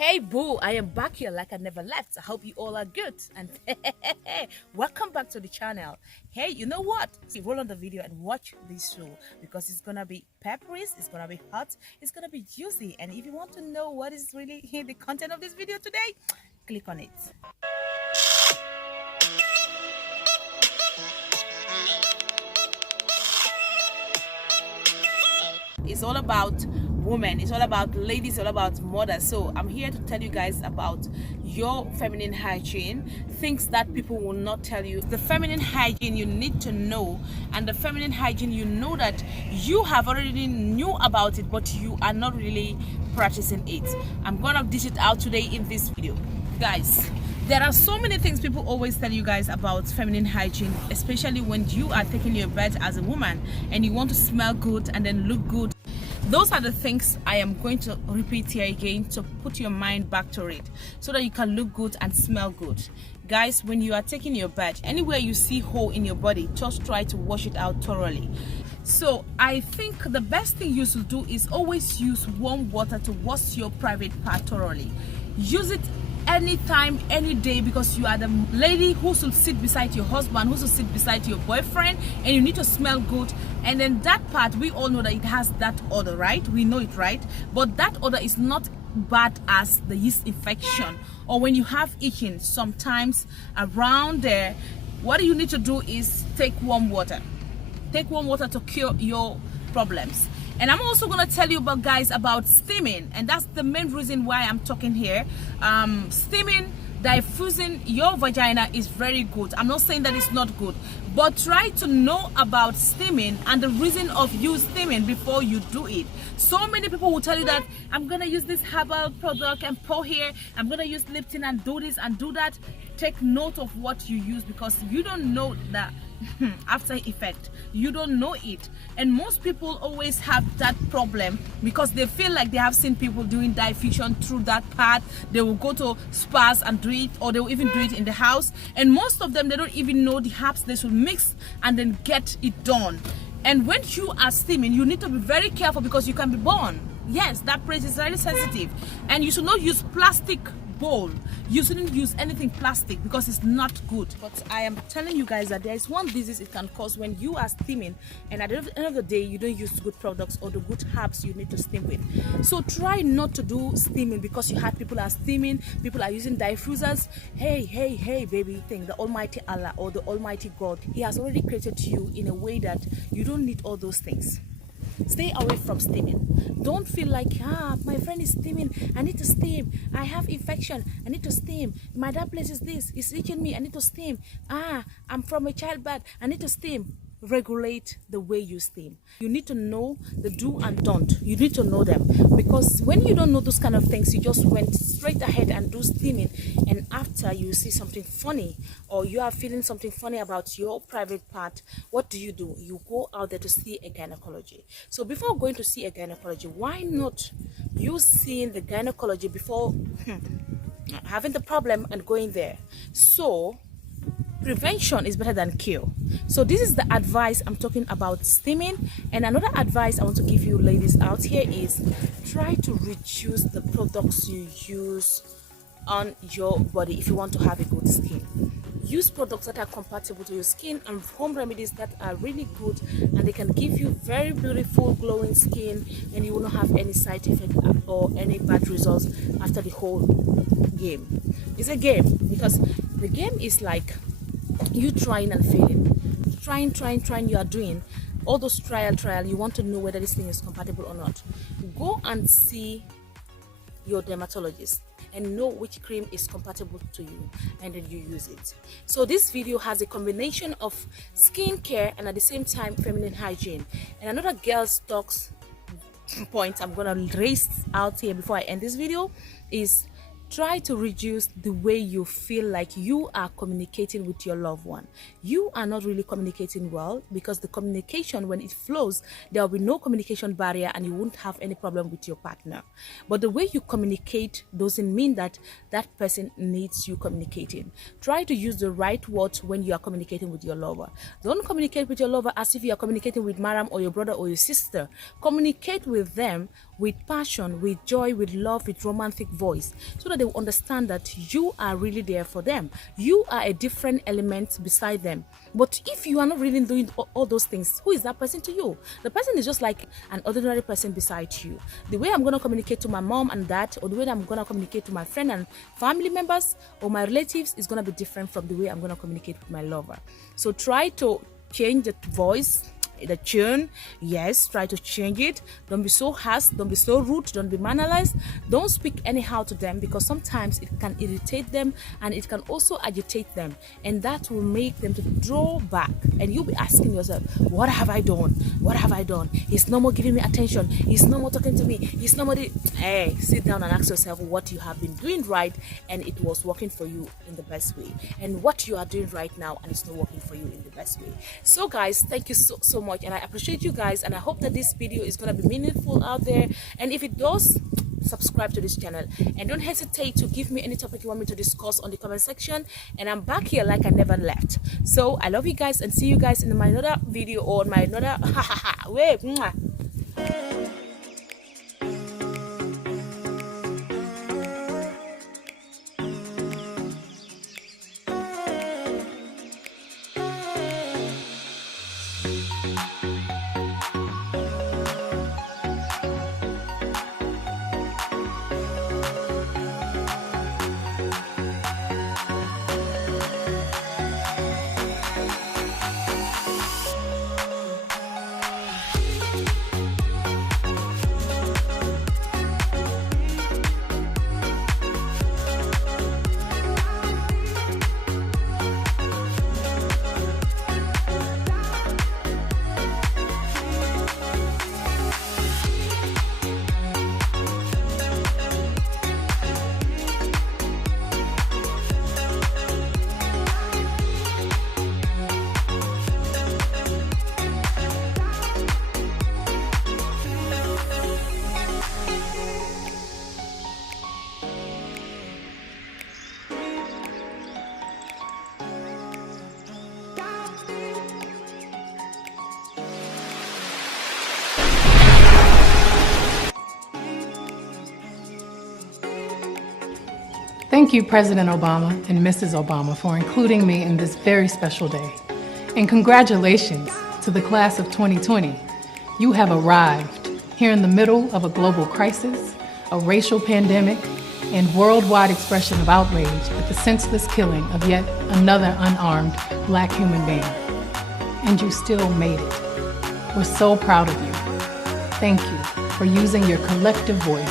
Hey boo, I am back here like I never left. I hope you all are good and welcome back to the channel. Hey, you know what? Roll on the video and watch this show because it's gonna be peppery, it's gonna be hot, it's gonna be juicy. And if you want to know what is really the content of this video today, click on it. It's all about women, it's all about ladies, it's all about mothers. So I'm here to tell you guys about your feminine hygiene, things that people will not tell you. The feminine hygiene you need to know, and the feminine hygiene you know that you have already knew about it but you are not really practicing it. I'm gonna dish it out today in this video, guys. There are so many things people always tell you guys about feminine hygiene, especially when you are taking your bath as a woman and you want to smell good and then look good. Those are the things I am going to repeat here again to put your mind back to it so that you can look good and smell good. Guys, when you are taking your bath, anywhere you see hole in your body, just try to wash it out thoroughly. So I think the best thing you should do is always use warm water to wash your private part thoroughly. Use it anytime, any day, because you are the lady who should sit beside your husband, who should sit beside your boyfriend, and you need to smell good. And then that part, we all know that it has that odor, right? We know it, right? But that odor is not bad as the yeast infection or when you have itching sometimes around there. What you need to do is take warm water. Take warm water to cure your problems. And I'm also going to tell you about, guys, about steaming, and that's the main reason why I'm talking here. Steaming, diffusing your vagina is very good. I'm not saying that it's not good, but try to know about steaming and the reason of you steaming before you do it. So many people will tell you that I'm gonna use this herbal product and pour here, I'm gonna use Lipton and do this and do that. Take note of what you use, because you don't know that after effect, you don't know it. And most people always have that problem because they feel like they have seen people doing diffusion through that part. They will go to spas and do it, or they will even do it in the house, and most of them, they don't even know the herbs they should mix and then get it done. And when you are steaming, you need to be very careful because you can be burned. Yes, that place is very sensitive, and you should not use plastic bowl. You shouldn't use anything plastic because it's not good. But I am telling you guys that there is one disease it can cause when you are steaming, and at the end of the day you don't use good products or the good herbs you need to steam with. So try not to do steaming because you had people are steaming, people are using diffusers. Hey baby, think the Almighty Allah or the Almighty God, He has already created you in a way that you don't need all those things. Stay away from steaming. Don't feel like, my friend is steaming, I need to steam. I have infection, I need to steam. My dad place is this, it's itching me, I need to steam. I'm from a childbirth, I need to steam. Regulate the way you steam. You need to know the do and don't. You need to know them, because when you don't know those kind of things, you just went straight ahead and do steaming, and after you see something funny or you are feeling something funny about your private part, what do? You go out there to see a gynecology. So before going to see a gynecology, why not you seeing the gynecology before having the problem and going there? So prevention is better than cure. So this is the advice I'm talking about steaming. And another advice I want to give you ladies out here is try to reduce the products you use on your body if you want to have a good skin. Use products that are compatible to your skin and home remedies that are really good, and they can give you very beautiful glowing skin, and you will not have any side effect or any bad results after the whole game. It's a game, because the game is like you trying and failing, trying, you are doing all those trial, you want to know whether this thing is compatible or not. Go and see your dermatologist and know which cream is compatible to you, and then you use it. So this video has a combination of skincare and at the same time feminine hygiene. And another girl's talks point I'm gonna raise out here before I end this video is try to reduce the way you feel like you are communicating with your loved one. You are not really communicating well, because the communication, when it flows, there will be no communication barrier and you won't have any problem with your partner. But the way you communicate doesn't mean that that person needs you communicating. Try to use the right words when you are communicating with your lover. Don't communicate with your lover as if you are communicating with Maram or your brother or your sister. Communicate with them with passion, with joy, with love, with romantic voice, so that they will understand that you are really there for them. You are a different element beside them. But if you are not really doing all those things, who is that person to you? The person is just like an ordinary person beside you. The way I'm going to communicate to my mom and dad, or the way I'm going to communicate to my friend and family members or my relatives, is going to be different from the way I'm going to communicate with my lover. So try to change the voice, the tune. Yes, try to change it. Don't be so harsh, don't be so rude, don't be mannerless. Don't speak anyhow to them, because sometimes it can irritate them and it can also agitate them, and that will make them to draw back, and you'll be asking yourself, what have I done? What have I done? He's no more giving me attention, he's no more talking to me, he's no more hey, sit down and ask yourself what you have been doing right and it was working for you in the best way, and what you are doing right now and it's not working for you in the best way. So guys, thank you so much, and I appreciate you guys, and I hope that this video is going to be meaningful out there. And if it does, subscribe to this channel, and don't hesitate to give me any topic you want me to discuss on the comment section, and I'm back here like I never left. So I love you guys, and see you guys in my another video, or my another wait. Thank you, President Obama and Mrs. Obama, for including me in this very special day. And congratulations to the class of 2020. You have arrived here in the middle of a global crisis, a racial pandemic, and worldwide expression of outrage at the senseless killing of yet another unarmed Black human being. And you still made it. We're so proud of you. Thank you for using your collective voice